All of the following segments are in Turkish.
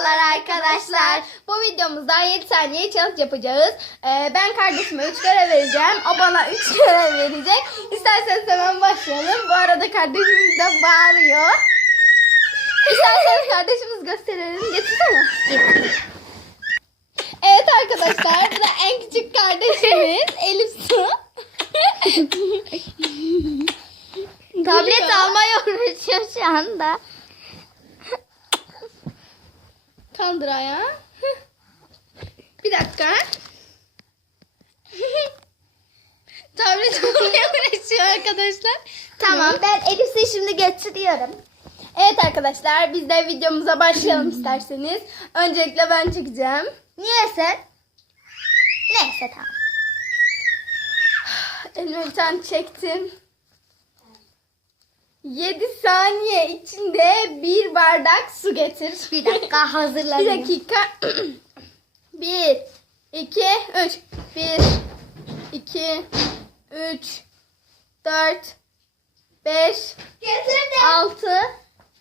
Merhabalar arkadaşlar. Bu videomuzda 7 saniye challenge yapacağız. Ee, ben kardeşime 3 görev vereceğim. O bana 3 görev verecek. İsterseniz hemen başlayalım. Bu arada kardeşimiz de bağırıyor. İsterseniz kardeşimiz gösterelim. Getirsene. Evet arkadaşlar. Bu da en küçük kardeşimiz. Elif Su. Tablet almaya uğraşıyor şu anda. Kaldır ayağı. Bir dakika. Tablet olmaya uğraşıyor arkadaşlar. Tamam ben Elif'i şimdi getiriyorum. Evet arkadaşlar biz de videomuza başlayalım isterseniz. Öncelikle ben çekeceğim. Niye sen? Neyse tamam. Elime bir çektim. 7 saniye içinde bir bardak su getir. Bir dakika Bir hazırlanayım. dakika. 1, 2, 3. 1, 2, 3, 4, 5, Getirdim. 6,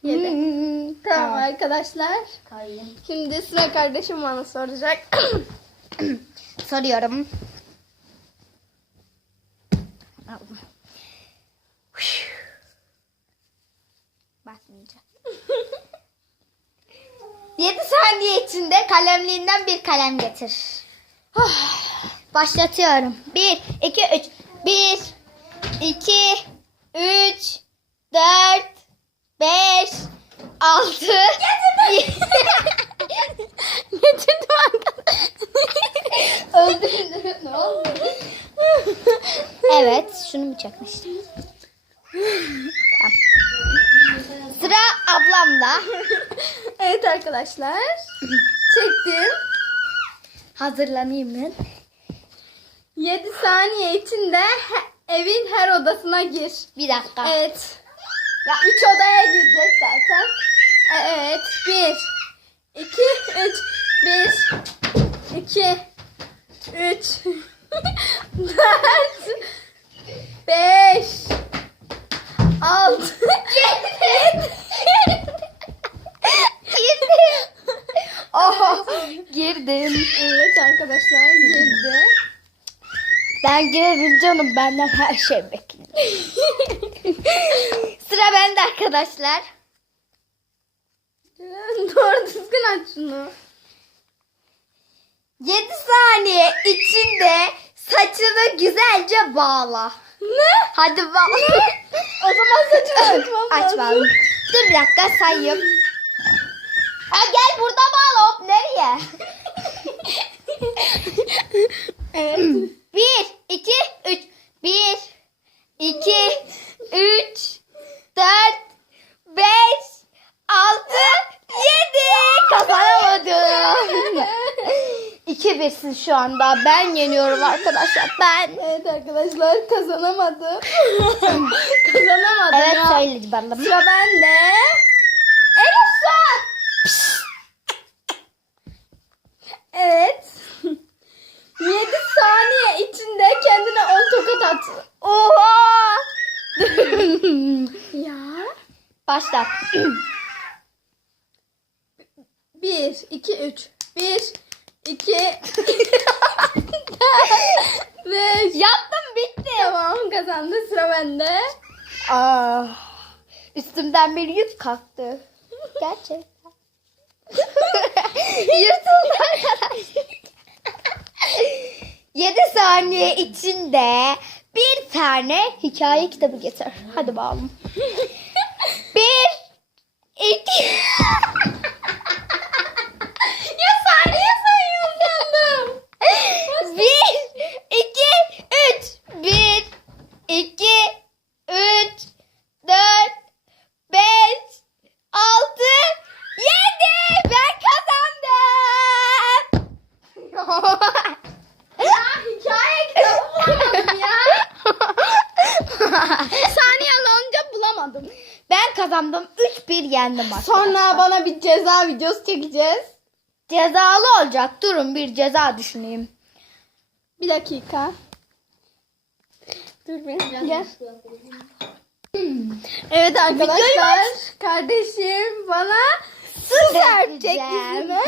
7. Hmm, Tamam arkadaşlar. Koyayım. Şimdi sıra kardeşim bana soracak. Soruyorum. Aldım. Basmayacağım. 7 saniye içinde kalemliğinden bir kalem getir. Başlatıyorum. 1, 2, 3. 1, 2, 3, 4, 5, 6. Getirdim arkadaşlar. Öldürdüm. Ne oldu? evet, şunu mu çekmiştim? Ablamda. evet arkadaşlar. Çektim. Hazırlanayım ben. 7 saniye içinde evin her odasına gir. Bir dakika. Evet. Ya 3 odaya girecek zaten. Evet. 1 2 3 1 2 3 4 5 6 Oho, girdim. Evet arkadaşlar girdi. Ben girerim canım. Benden her şey bekliyor. Sıra bende arkadaşlar. Doğru düzgün aç şunu. 7 saniye içinde saçını güzelce bağla. Ne? Hadi bağla. O zaman saçını açmam Aç lazım. bağla. Dur bir dakika sayayım. Burada bağla hop nereye? Evet. 1, 2, 3. 1, 2, 3, 4, 5, 6, 7. Kazanamadım. 2-1'sin şu anda. Ben yeniyorum arkadaşlar. Ben. Evet arkadaşlar kazanamadım. kazanamadım Evet ya. söyle bana. Sıra bende. Elif Su. Evet. 7 saniye içinde kendine 10 tokat at. Oha. Ya. Başla. 1, 2, 3. 1, 2, 5. Yaptım bitti. Tamam kazandı sıra bende. Aa, üstümden bir yük kalktı. Gerçekten. Yırtıldı arkadaşlar. 7 saniye içinde bir tane hikaye kitabı getir. Hadi bakalım. bir, iki. Ya saniye sayıyorum sandım. bir, iki, üç. Bir, iki, üç, dört, beş, altı, yedi. Ben kazandım. ya hikaye kitabı bulamadım ya. Saniye olunca bulamadım. Ben kazandım. 3-1 yendim arkadaşlar. Sonra bana bir ceza videosu çekeceğiz. Cezalı olacak. Durun bir ceza düşüneyim. Bir dakika. Dur bir. Gel. Evet arkadaşlar. Kardeşim bana Su serpecek dökeceğim. yüzüne.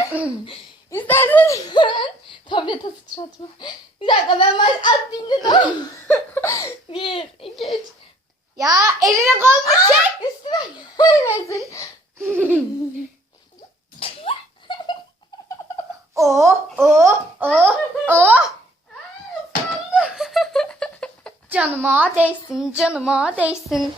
İstersen ben tablete sıçratma. Bir dakika ben baş at tamam. Bir, iki, üç. Ya elini kolunu çek. Gelmesin. Oh oh oh oh. Canıma değsin canıma değsin.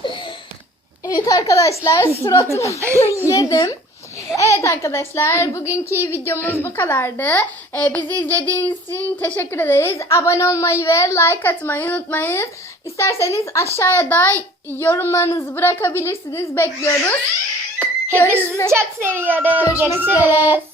Evet arkadaşlar suratıma yedim. Evet arkadaşlar bugünkü videomuz bu kadardı. Ee, bizi izlediğiniz için teşekkür ederiz. Abone olmayı ve like atmayı unutmayınız. İsterseniz aşağıya da yorumlarınızı bırakabilirsiniz. Bekliyoruz. Hepinizi çok seviyorum. Görüşmek üzere.